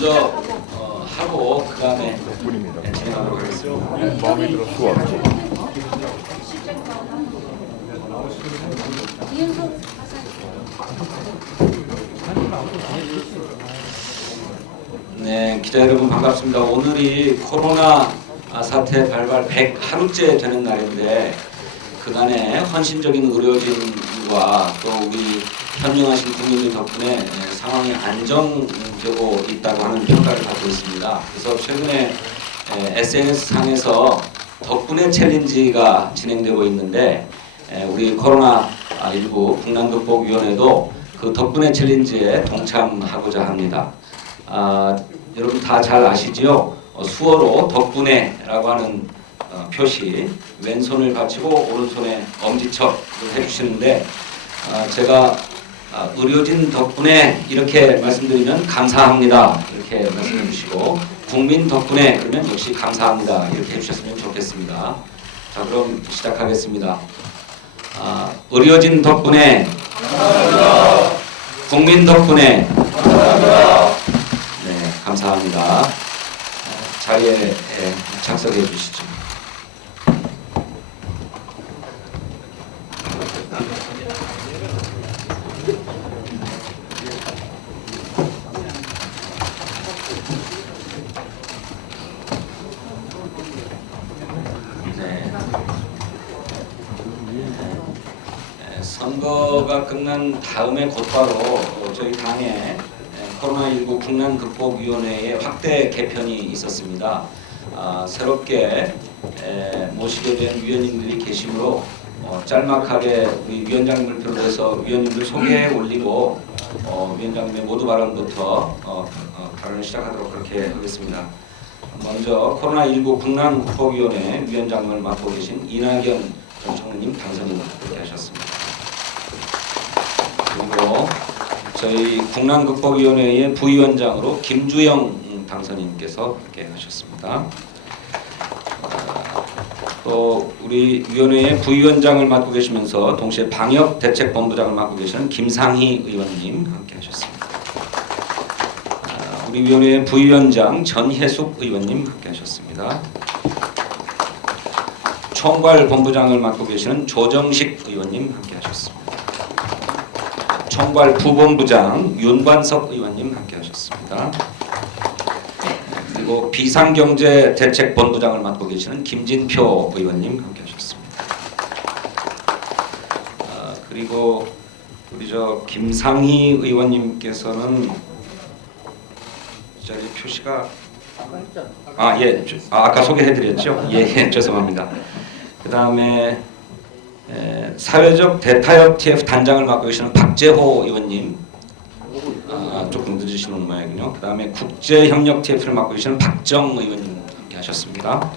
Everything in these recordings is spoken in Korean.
먼저 하고 그 다음에 분입니다. 진행하도록 하겠습니다. 마음에 들어 수고하죠. 네, 기자 여러분 반갑습니다. 오늘이 코로나 사태 발발 100하루째 되는 날인데 그간의 헌신적인 의료진과 또 우리 현명하신 국민들 덕분에 상황이 안정되고 있다고 하는 평가를 받고 있습니다. 그래서 최근에 SNS상에서 덕분에 챌린지가 진행되고 있는데 우리 코로나19 국난극복위원회도 그 덕분에 챌린지에 동참하고자 합니다. 여러분 다 잘 아시지요? 수어로 덕분에라고 하는 표시 왼손을 받치고 오른손에 엄지척을 해주시는데 제가 의료진 덕분에 이렇게 말씀드리면 감사합니다 이렇게 말씀해 주시고 국민 덕분에 그러면 역시 감사합니다 이렇게 해주셨으면 좋겠습니다. 자 그럼 시작하겠습니다. 의료진 덕분에 감사합니다. 국민 덕분에 감사합니다. 네 감사합니다. 자리에 착석해 주시죠. 선거가 끝난 다음에 곧바로 저희 당에 코로나19 국난극복위원회의 확대 개편이 있었습니다. 새롭게 모시게 된 위원님들이 계시므로 짤막하게 우리 위원장님을 비롯해서 위원님들 소개해 올리고 위원장님의 모두 발언부터 발언을 시작하도록 그렇게 하겠습니다. 먼저 코로나19 국난극복위원회 위원장을 맡고 계신 이낙연 전 총리님 당선인 그렇게 하셨습니다. 그리고 저희 국난극복위원회의 부위원장으로 김주영 당선인께서 그렇게 하셨습니다. 또 우리 위원회의 부위원장을 맡고 계시면서 동시에 방역대책본부장을 맡고 계시는 김상희 의원님 함께 하셨습니다. 우리 위원회의 부위원장 전혜숙 의원님 함께 하셨습니다. 총괄본부장을 맡고 계시는 조정식 의원님 함께 하셨습니다. 총괄 부본부장 윤관석 의원님 함께 하셨습니다. 그리고 비상경제대책본부장을 맡고 계시는 김진표 의원님 함께 하셨습니다. 그리고 우리 김상희 의원님께서는 자리 표시가 아까 소개해드렸죠? 예, 죄송합니다. 그 다음에 사회적 대타협 TF 단장을 맡고 계시는 박재호 의원님 조금 늦으시는 모양이군요. 그 다음에 국제협력 TF를 맡고 계시는 박정 의원님 함께 하셨습니다.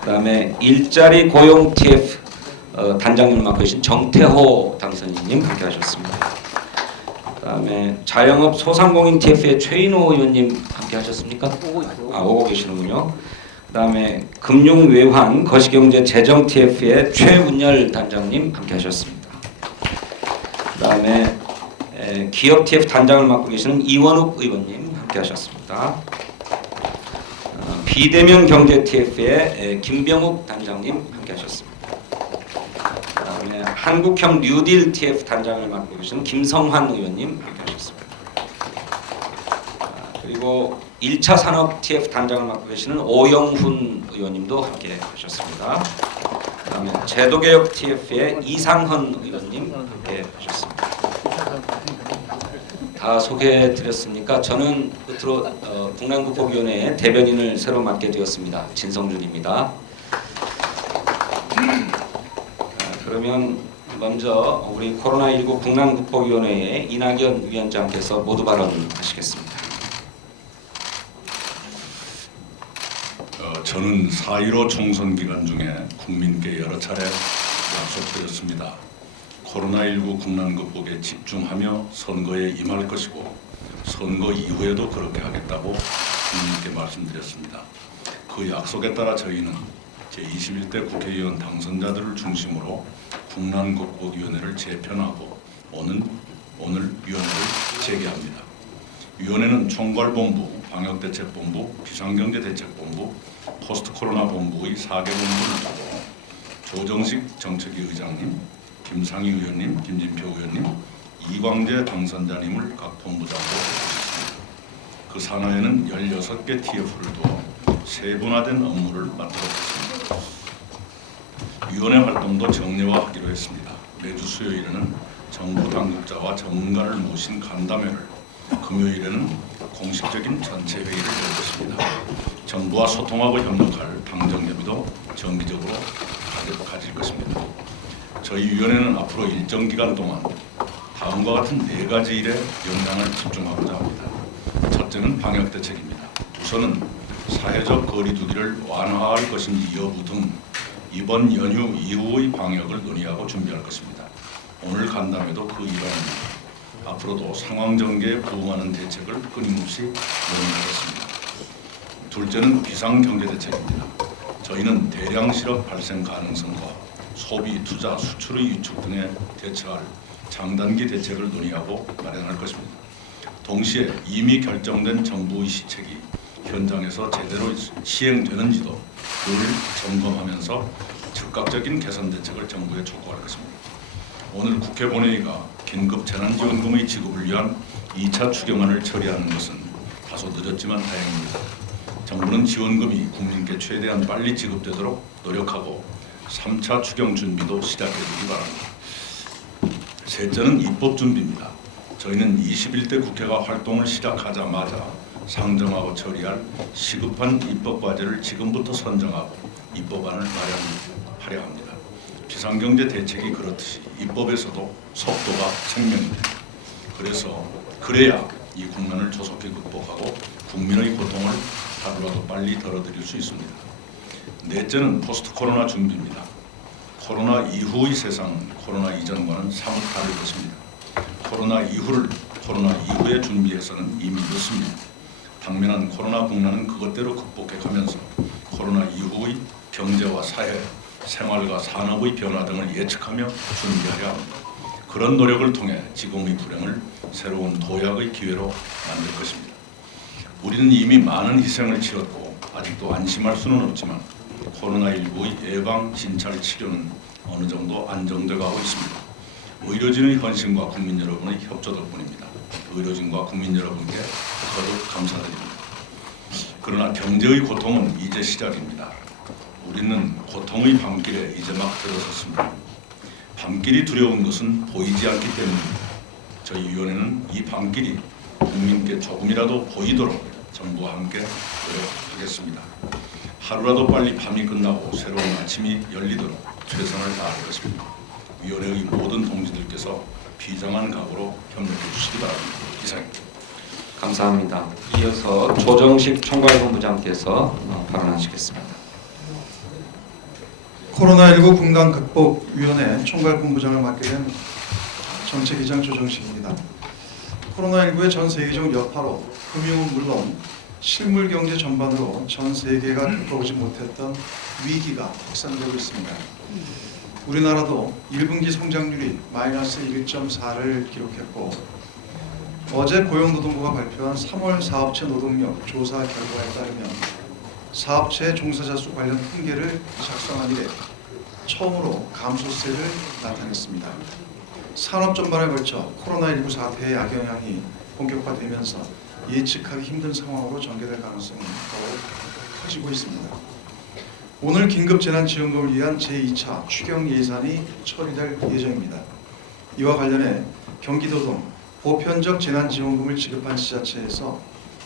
그 다음에 일자리 고용 TF 단장님을 맡고 계신 정태호 당선인님 함께 하셨습니다. 그 다음에 자영업 소상공인 TF의 최인호 의원님 함께 하셨습니까? 오고 계시는군요. 그 다음에 금융외환 거시경제 재정 TF의 최운열 단장님 함께 하셨습니다. 그 다음에 기업 TF 단장을 맡고 계시는 이원욱 의원님 함께 하셨습니다. 비대면 경제 TF의 김병욱 단장님 함께 하셨습니다. 그 다음에 한국형 뉴딜 TF 단장을 맡고 계시는 김성환 의원님 함께 하셨습니다. 그리고 1차 산업 TF 단장을 맡고 계시는 오영훈 의원님도 함께 하셨습니다. 그 다음에 제도개혁 TF의 이상헌 의원님 함께 하셨습니다. 다 소개해드렸습니까? 저는 끝으로 국난극복위원회의 대변인을 새로 맡게 되었습니다. 진성준입니다. 그러면 먼저 우리 코로나19 국난극복위원회의 이낙연 위원장께서 모두 발언하시겠습니다. 저는 4.15 총선 기간 중에 국민께 여러 차례 약속드렸습니다. 코로나19 국난극복에 집중하며 선거에 임할 것이고 선거 이후에도 그렇게 하겠다고 국민께 말씀드렸습니다. 그 약속에 따라 저희는 제21대 국회의원 당선자들을 중심으로 국난극복위원회를 재편하고 오늘 위원회를 재개합니다. 위원회는 총괄본부, 방역대책본부, 비상경제대책본부, 포스트코로나본부의 4개 본부를 두고 조정식 정책위 의장님, 김상희 의원님, 김진표 의원님, 이광재 당선자님을 각 본부장으로 뽑으셨습니다. 그 산하에는 16개 TF를 두어 세분화된 업무를 맡도록 했습니다. 위원회 활동도 정례화하기로 했습니다. 매주 수요일에는 정부 당국자와 전문가를 모신 간담회를, 금요일에는 공식적인 전체 회의를 열 것입니다. 정부와 소통하고 협력할 당정협의도 정기적으로 가질 것입니다. 저희 위원회는 앞으로 일정 기간 동안 다음과 같은 4가지 일에 역량을 집중하고자 합니다. 첫째는 방역 대책입니다. 우선은 사회적 거리 두기를 완화할 것인지 여부 등 이번 연휴 이후의 방역을 논의하고 준비할 것입니다. 오늘 간담회도 그 일환입니다. 앞으로도 상황 전개에 부응하는 대책을 끊임없이 논의하겠습니다. 둘째는 비상경제 대책입니다. 저희는 대량 실업 발생 가능성과 소비, 투자, 수출의 위축 등에 대처할 장단기 대책을 논의하고 마련할 것입니다. 동시에 이미 결정된 정부의 시책이 현장에서 제대로 시행되는지도 늘 점검하면서 즉각적인 개선 대책을 정부에 촉구할 것입니다. 오늘 국회 본회의가 긴급 재난지원금의 지급을 위한 2차 추경안을 처리하는 것은 다소 늦었지만 다행입니다. 정부는 지원금이 국민께 최대한 빨리 지급되도록 노력하고 3차 추경 준비도 시작해주기 바랍니다. 셋째는 입법 준비입니다. 저희는 21대 국회가 활동을 시작하자마자 상정하고 처리할 시급한 입법 과제를 지금부터 선정하고 입법안을 마련하려 합니다. 비상경제 대책이 그렇듯이 입법에서도 속도가 생명입니다. 그래야 이 국난을 조속히 극복하고 국민의 고통을 하루라도 빨리 덜어드릴 수 있습니다. 넷째는 포스트 코로나 준비입니다. 코로나 이후의 세상은 코로나 이전과는 사뭇 다를 것입니다. 코로나 이후에 준비해서는 이미 늦습니다. 당면한 코로나 국난은 그것대로 극복해가면서 코로나 이후의 경제와 사회, 생활과 산업의 변화 등을 예측하며 준비하려 합니다. 그런 노력을 통해 지금의 불행을 새로운 도약의 기회로 만들 것입니다. 우리는 이미 많은 희생을 치렀고 아직도 안심할 수는 없지만 코로나19의 예방, 진찰, 치료는 어느 정도 안정돼 가고 있습니다. 의료진의 헌신과 국민 여러분의 협조 덕분입니다. 의료진과 국민 여러분께 거듭 감사드립니다. 그러나 경제의 고통은 이제 시작입니다. 우리는 고통의 밤길에 이제 막 들어섰습니다. 밤길이 두려운 것은 보이지 않기 때문입니다. 저희 위원회는 이 밤길이 국민께 조금이라도 보이도록 정부와 함께 노력하겠습니다. 하루라도 빨리 밤이 끝나고 새로운 아침이 열리도록 최선을 다할 것입니다. 위원회의 모든 동지들께서 비장한 각오로 협력해 주시기 바랍니다. 이상입니다. 감사합니다. 이어서 조정식 총괄본부장께서 발언하시겠습니다. 코로나19 국난 극복위원회 총괄본부장을 맡게 된 정책위장 조정식입니다. 코로나19의 전 세계적 여파로 금융은 물론 실물 경제 전반으로 전 세계가 겪어보지 못했던 위기가 확산되고 있습니다. 우리나라도 1분기 성장률이 마이너스 1.4를 기록했고 어제 고용노동부가 발표한 3월 사업체 노동력 조사 결과에 따르면 사업체 종사자 수 관련 통계를 작성한 이래 처음으로 감소세를 나타냈습니다. 산업 전반에 걸쳐 코로나19 사태의 악영향이 본격화되면서 예측하기 힘든 상황으로 전개될 가능성이 더욱 커지고 있습니다. 오늘 긴급재난지원금을 위한 제2차 추경 예산이 처리될 예정입니다. 이와 관련해 경기도 등 보편적 재난지원금을 지급한 지자체에서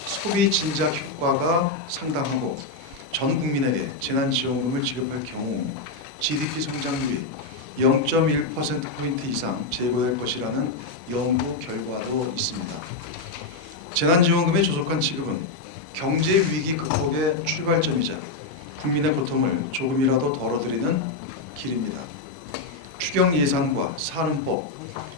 소비 진작 효과가 상당하고 전 국민에게 재난지원금을 지급할 경우 GDP 성장률이 0.1%포인트 이상 제고될 것이라는 연구 결과도 있습니다. 재난지원금의 조속한 지급은 경제 위기 극복의 출발점이자 국민의 고통을 조금이라도 덜어드리는 길입니다. 추경 예산과 산업법,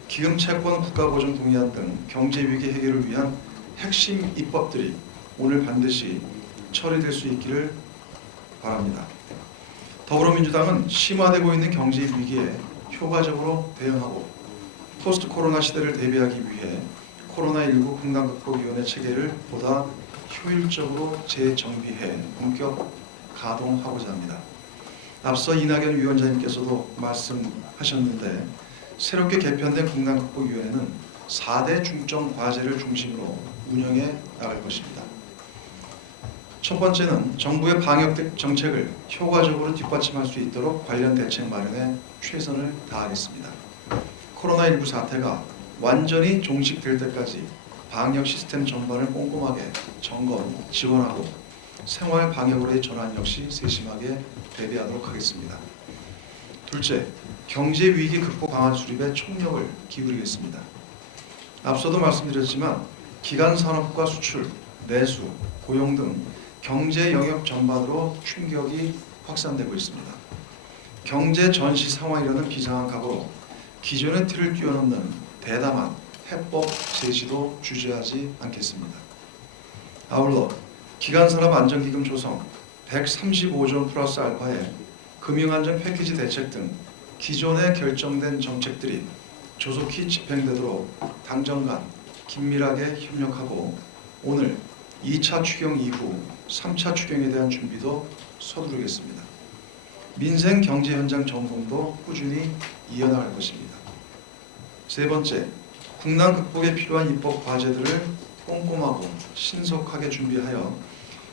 기금채권 국가보증 동의안 등 경제 위기 해결을 위한 핵심 입법들이 오늘 반드시 처리될 수 있기를 바랍니다. 더불어민주당은 심화되고 있는 경제 위기에 효과적으로 대응하고 포스트 코로나 시대를 대비하기 위해 코로나19 국난극복위원회 체계를 보다 효율적으로 재정비해 본격 가동하고자 합니다. 앞서 이낙연 위원장님께서도 말씀하셨는데 새롭게 개편된 국난극복위원회는 4대 중점 과제를 중심으로 운영해 나갈 것입니다. 첫 번째는 정부의 방역 정책을 효과적으로 뒷받침할 수 있도록 관련 대책 마련에 최선을 다하겠습니다. 코로나19 사태가 완전히 종식될 때까지 방역 시스템 전반을 꼼꼼하게 점검, 지원하고 생활 방역으로의 전환 역시 세심하게 대비하도록 하겠습니다. 둘째, 경제 위기 극복 방안 수립에 총력을 기울이겠습니다. 앞서도 말씀드렸지만 기간 산업과 수출, 내수, 고용 등 경제 영역 전반으로 충격이 확산되고 있습니다. 경제 전시 상황이라는 비상한 각오로 기존의 틀을 뛰어넘는 대담한 해법 제시도 주저하지 않겠습니다. 아울러 기간산업안정기금 조성 135조 원 플러스 알파의 금융안정 패키지 대책 등 기존에 결정된 정책들이 조속히 집행되도록 당정 간 긴밀하게 협력하고 오늘 2차 추경 이후 3차 추경에 대한 준비도 서두르겠습니다. 민생 경제 현장 점검도 꾸준히 이어나갈 것입니다. 세 번째, 국난 극복에 필요한 입법 과제들을 꼼꼼하고 신속하게 준비하여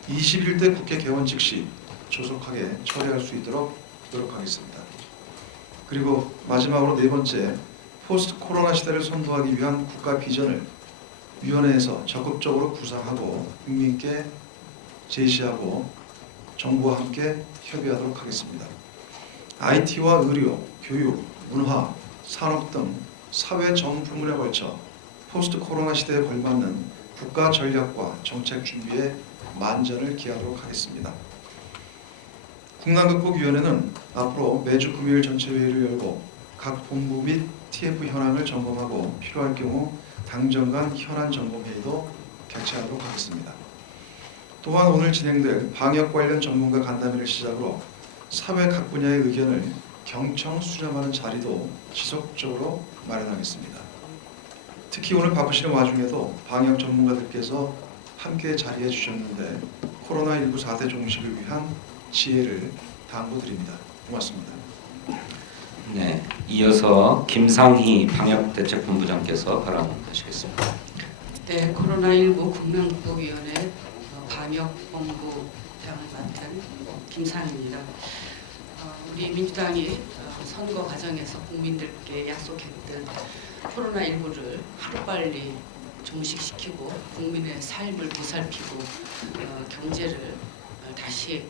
21대 국회 개원 직시 조속하게 처리할 수 있도록 노력하겠습니다. 그리고 마지막으로 네 번째, 포스트 코로나 시대를 선도하기 위한 국가 비전을 위원회에서 적극적으로 구상하고 국민께 제시하고 정부와 함께 협의하도록 하겠습니다. IT와 의료, 교육, 문화, 산업 등 사회 전 부문에 걸쳐 포스트 코로나 시대에 걸맞는 국가 전략과 정책 준비에 만전을 기하도록 하겠습니다. 국난극복위원회는 앞으로 매주 금요일 전체 회의를 열고 각 본부 및 TF 현황을 점검하고 필요할 경우 당정 간 현안 점검 회의도 개최하도록 하겠습니다. 또한 오늘 진행될 방역 관련 전문가 간담회를 시작으로 사회 각 분야의 의견을 경청 수렴하는 자리도 지속적으로 마련하겠습니다. 특히 오늘 바쁘시는 와중에도 방역 전문가들께서 함께 자리해 주셨는데 코로나19 사태 종식을 위한 지혜를 당부드립니다. 고맙습니다. 네, 이어서 김상희 방역대책본부장께서 발언하시겠습니다. 네, 코로나19 국난극복위원회 방역본부장을 맡은 김상희입니다. 우리 민주당이 선거 과정에서 국민들께 약속했던 코로나19를 하루빨리 종식시키고 국민의 삶을 보살피고 경제를 다시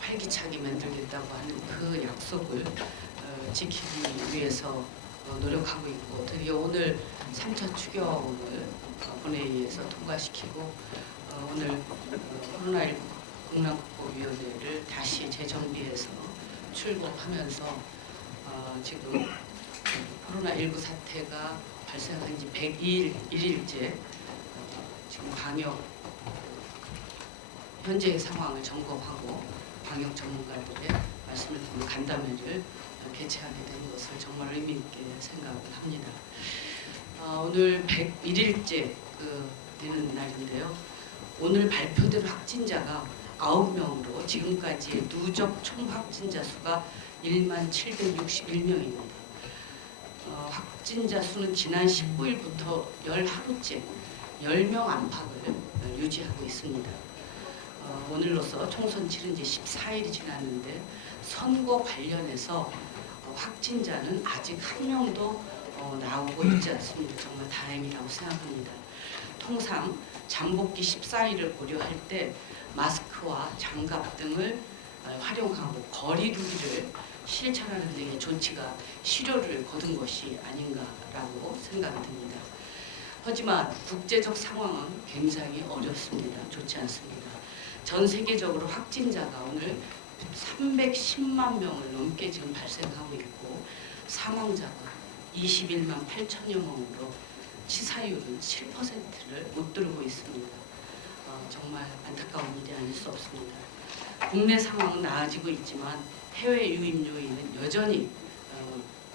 활기차게 만들겠다고 하는 그 약속을 지키기 위해서 노력하고 있고 드디어 오늘 3차 추경을 본회의에서 통과시키고 오늘 코로나19 국난극복위원회를 다시 재정비해서 출범하면서 지금 코로나19 사태가 발생한 지 101일째 지금 방역 현재의 상황을 점검하고 방역 전문가들의 말씀을 듣는 간담회를 개최하게 된 것을 정말 의미 있게 생각을 합니다. 오늘 101일째 되는 날인데요. 오늘 발표된 확진자가 9명으로 지금까지 누적 총 확진자 수가 1761명입니다. 확진자 수는 지난 19일부터 열 하루째 10명 안팎을 유지하고 있습니다. 오늘로서 총선 치른 지 14일이 지났는데 선거 관련해서 확진자는 아직 한 명도 나오고 있지 않습니다. 정말 다행이라고 생각합니다. 통상 잠복기 14일을 고려할 때 마스크와 장갑 등을 활용하고 거리 두기를 실천하는 등의 조치가 실효를 거둔 것이 아닌가라고 생각이 듭니다. 하지만 국제적 상황은 굉장히 어렵습니다. 좋지 않습니다. 전 세계적으로 확진자가 오늘 310만 명을 넘게 지금 발생하고 있고 사망자가 21만 8천여 명으로 치사율은 7%를 웃돌고 있습니다. 정말 안타까운 일이 아닐 수 없습니다. 국내 상황은 나아지고 있지만 해외 유입 요인은 여전히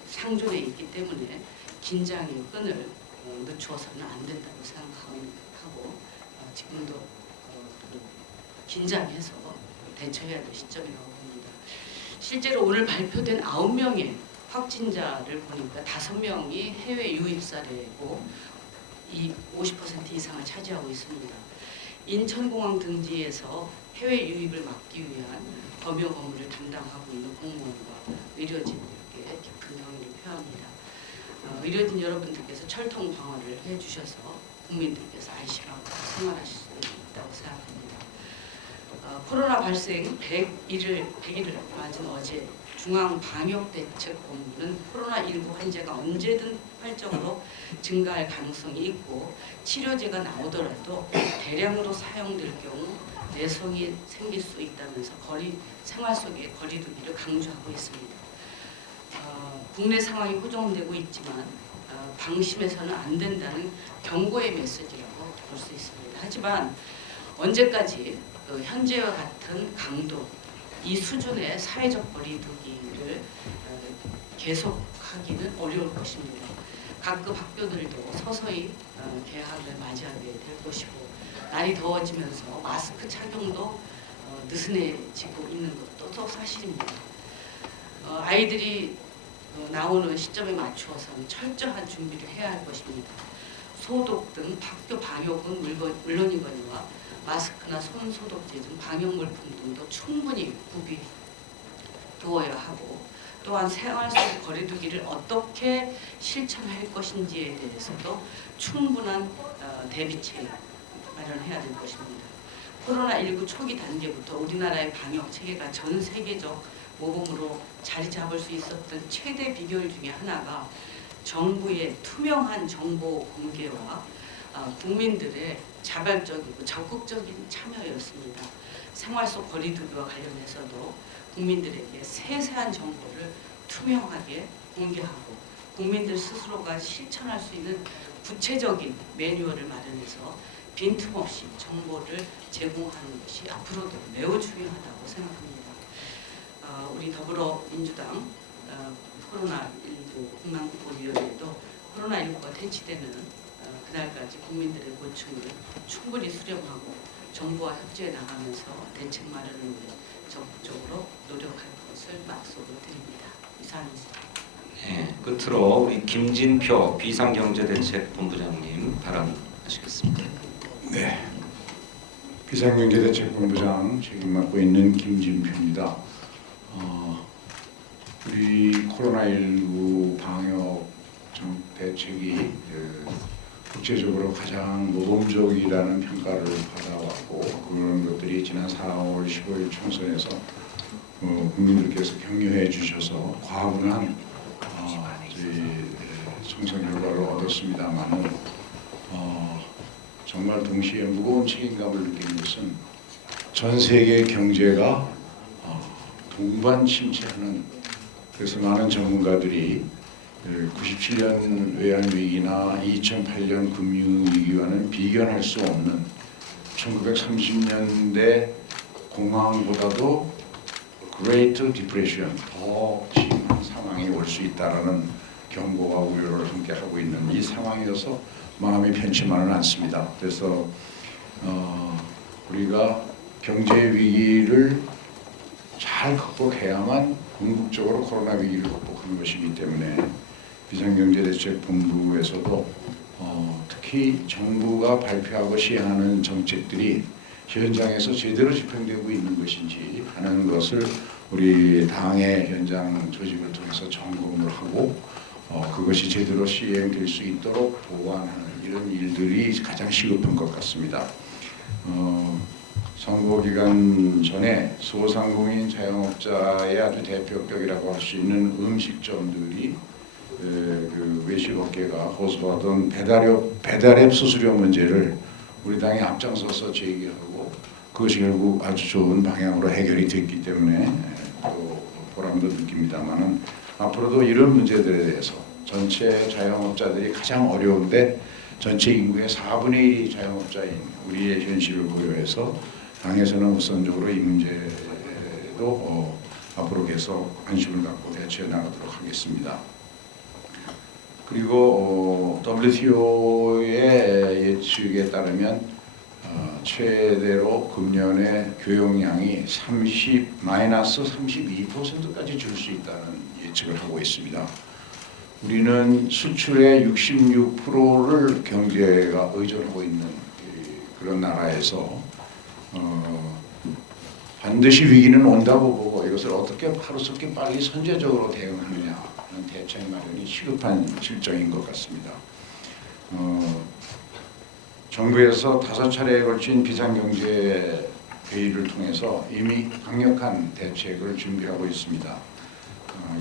상존해 있기 때문에 긴장의 끈을 늦추어서는 안 된다고 생각하고 지금도 그 긴장해서 대처해야 될 시점이라고 봅니다. 실제로 오늘 발표된 9명의 확진자를 보니까 5명이 해외 유입 사례고 이 50% 이상을 차지하고 있습니다. 인천공항 등지에서 해외 유입을 막기 위한 검역 업무를 담당하고 있는 공무원과 의료진들께 깊은 경의를 표합니다. 의료진 여러분들께서 철통 방어를 해주셔서 국민들께서 안심하고 생활하실 수 있다고 생각합니다. 코로나 발생 100일을 맞은 어제 중앙방역대책본부는 코로나19 환자가 언제든 활적으로 증가할 가능성이 있고 치료제가 나오더라도 대량으로 사용될 경우 내성이 생길 수 있다면서 생활 속의 거리두기를 강조하고 있습니다. 국내 상황이 호전되고 있지만 방심해서는 안 된다는 경고의 메시지라고 볼 수 있습니다. 하지만 언제까지 현재와 같은 강도, 이 수준의 사회적 거리두기를 계속하기는 어려울 것입니다. 각급 학교들도 서서히 개학을 맞이하게 될 것이고 날이 더워지면서 마스크 착용도 느슨해지고 있는 것도 또 사실입니다. 아이들이 나오는 시점에 맞추어서는 철저한 준비를 해야 할 것입니다. 소독 등 학교 방역은 물론이거니와 마스크나 손 소독제 등 방역 물품 등도 충분히 구비두어야 하고 또한 생활 속 거리두기를 어떻게 실천할 것인지에 대해서도 충분한 대비책 마련해야 될 것입니다. 코로나19 초기 단계부터 우리나라의 방역 체계가 전 세계적 모범으로 자리 잡을 수 있었던 최대 비결 중에 하나가 정부의 투명한 정보 공개와 국민들의 자발적이고 적극적인 참여였습니다. 생활 속 거리두기와 관련해서도 국민들에게 세세한 정보를 투명하게 공개하고 국민들 스스로가 실천할 수 있는 구체적인 매뉴얼을 마련해서 빈틈없이 정보를 제공하는 것이 앞으로도 매우 중요하다고 생각합니다. 우리 더불어민주당 코로나19 국난국보위원회도 코로나19가 퇴치되는 그날까지 국민들의 고충을 충분히 수렴하고 정부와 협조해 나가면서 대책 마련을 위해 적극적으로 노력할 것을 약속을 드립니다. 이상입니다. 네, 끝으로 우리 김진표 비상경제대책본부장님 발언하시겠습니다. 네, 비상경제대책본부장 책임 맡고 있는 김진표입니다. 우리 코로나19 방역 대책이 국제적으로 가장 모범적이라는 평가를 받아왔고 그런 것들이 지난 4월 15일 총선에서 국민들께서 격려해 주셔서 과분한 저희 총선 결과를 얻었습니다만은 정말 동시에 무거운 책임감을 느끼는 것은 전 세계 경제가 동반 침체하는, 그래서 많은 전문가들이 97년 외환위기나 2008년 금융위기와는 비견할 수 없는 1930년대 공황보다도 Great Depression, 더 심한 상황이 올 수 있다라는 경고와 우려를 함께 하고 있는 이 상황이어서 마음이 편치만은 않습니다. 그래서 우리가 경제 위기를 잘 극복해야만 궁극적으로 코로나 위기를 극복하는 것이기 때문에 비상경제대책본부에서도 특히 정부가 발표하고 시행하는 정책들이 현장에서 제대로 집행되고 있는 것인지 하는 것을 우리 당의 현장 조직을 통해서 점검을 하고 그것이 제대로 시행될 수 있도록 보완하는 이런 일들이 가장 시급한 것 같습니다. 선거 기간 전에 소상공인 자영업자의 아주 대표격이라고 할 수 있는 음식점들이 그 외식업계가 호소하던 배달앱 수수료 문제를 우리 당이 앞장서서 제기하고 그것이 결국 아주 좋은 방향으로 해결이 됐기 때문에 또 보람도 느낍니다만은 앞으로도 이런 문제들에 대해서 전체 자영업자들이 가장 어려운데 전체 인구의 4분의 1이 자영업자인 우리의 현실을 고려해서 당에서는 우선적으로 이 문제도 앞으로 계속 관심을 갖고 대처해 나가도록 하겠습니다. 그리고 WTO의 예측에 따르면 최대로 금년에 교역량이 마이너스 32%까지 줄 수 있다는 예측을 하고 있습니다. 우리는 수출의 66%를 경제가 의존하고 있는 그런 나라에서 반드시 위기는 온다고 보고 이것을 어떻게 하루속히 빨리 선제적으로 대응하느냐는 대책 마련이 시급한 실정인 것 같습니다. 정부에서 5차례에 걸친 비상경제 회의를 통해서 이미 강력한 대책을 준비하고 있습니다.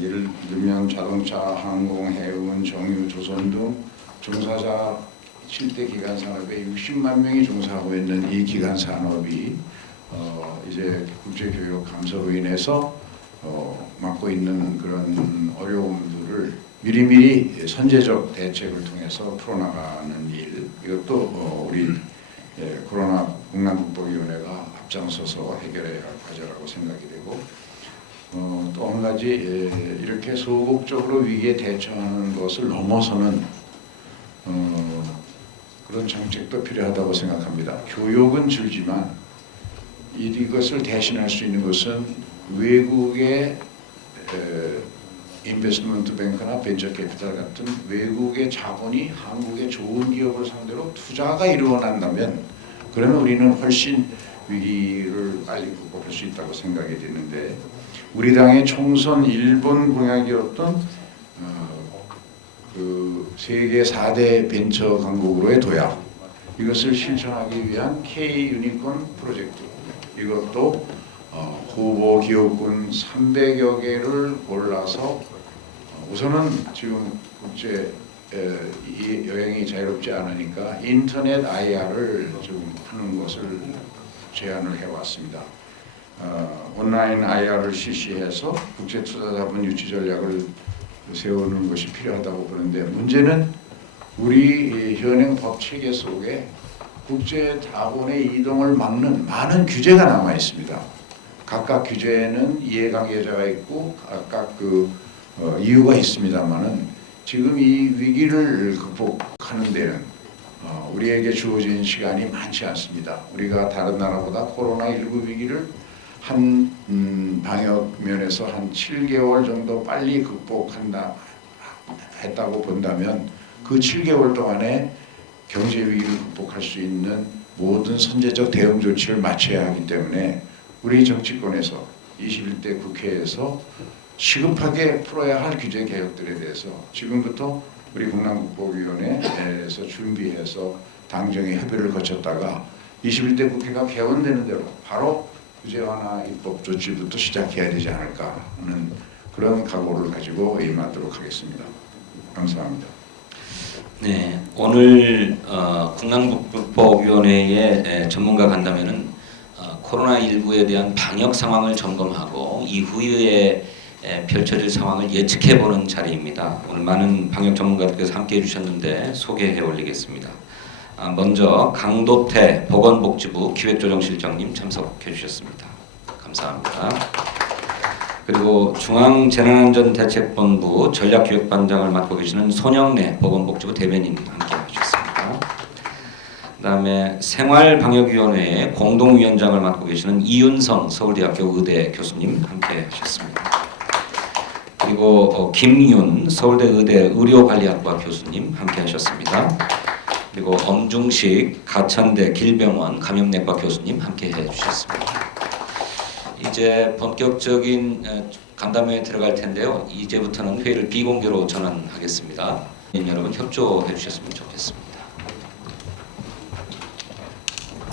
예를 들면 자동차, 항공, 해운, 정유, 조선 등 종사자 7대 기간 산업에 60만 명이 종사하고 있는 이 기간 산업이 이제 국제 교역 감소로 인해서 맡고 있는 그런 어려움들을 미리미리 선제적 대책을 통해서 풀어나가는 일, 이것도 우리 코로나 국난극복위원회가 앞장서서 해결해야 할 과제라고 생각이 되고, 또 한 가지 이렇게 소극적으로 위기에 대처하는 것을 넘어서는 그런 정책도 필요하다고 생각합니다. 교육은 줄지만 이것을 대신할 수 있는 것은 외국의 인베스트먼트 뱅크나 벤처 캐피탈 같은 외국의 자본이 한국의 좋은 기업을 상대로 투자가 일어난다면 그러면 우리는 훨씬 위기를 빨리 극복할 수 있다고 생각이 되는데, 우리 당의 총선 1번 공약이었던 그 세계 4대 벤처 강국으로의 도약, 이것을 실천하기 위한 K-유니콘 프로젝트, 이것도 후보 기업군 300여 개를 골라서 우선은 지금 국제 여행이 자유롭지 않으니까 인터넷 IR을 지금 하는 것을 제안을 해왔습니다. 온라인 IR을 실시해서 국제 투자자본 유치 전략을 세우는 것이 필요하다고 보는데, 문제는 우리 현행 법 체계 속에 국제 자본의 이동을 막는 많은 규제가 남아 있습니다. 각각 규제에는 이해관계자가 있고 각각 이유가 있습니다만은 지금 이 위기를 극복하는 데는 우리에게 주어진 시간이 많지 않습니다. 우리가 다른 나라보다 코로나19 위기를 한 방역 면에서 한 7개월 정도 빨리 극복한다 했다고 본다면 그 7개월 동안에 경제 위기를 극복할 수 있는 모든 선제적 대응 조치를 마쳐야 하기 때문에 우리 정치권에서 21대 국회에서 시급하게 풀어야 할 규제 개혁들에 대해서 지금부터 우리 국난극복위원회에서 준비해서 당정의 협의를 거쳤다가 21대 국회가 개원되는 대로 바로 규제 완화 입법 조치부터 시작해야 되지 않을까 하는 그런 각오를 가지고 임하도록 하겠습니다. 감사합니다. 네, 오늘 국난극복위원회의 전문가 간담회는 코로나19에 대한 방역 상황을 점검하고 이후에 펼쳐질 상황을 예측해보는 자리입니다. 오늘 많은 방역 전문가들께서 함께해 주셨는데 소개해 올리겠습니다. 먼저 강도태 보건복지부 기획조정실장님 참석해 주셨습니다. 감사합니다. 그리고 중앙재난안전대책본부 전략기획반장을 맡고 계시는 손영래 보건복지부 대변인 함께해 주셨습니다. 그다음에 생활방역위원회의 공동위원장을 맡고 계시는 이윤성 서울대학교 의대 교수님 함께 하셨습니다. 그리고 김윤 서울대 의대 의료관리학과 교수님 함께 하셨습니다. 그리고 엄중식 가천대 길병원 감염내과 교수님 함께 해주셨습니다. 이제 본격적인 간담회에 들어갈 텐데요. 이제부터는 회의를 비공개로 전환하겠습니다. 여러분 협조해 주셨으면 좋겠습니다.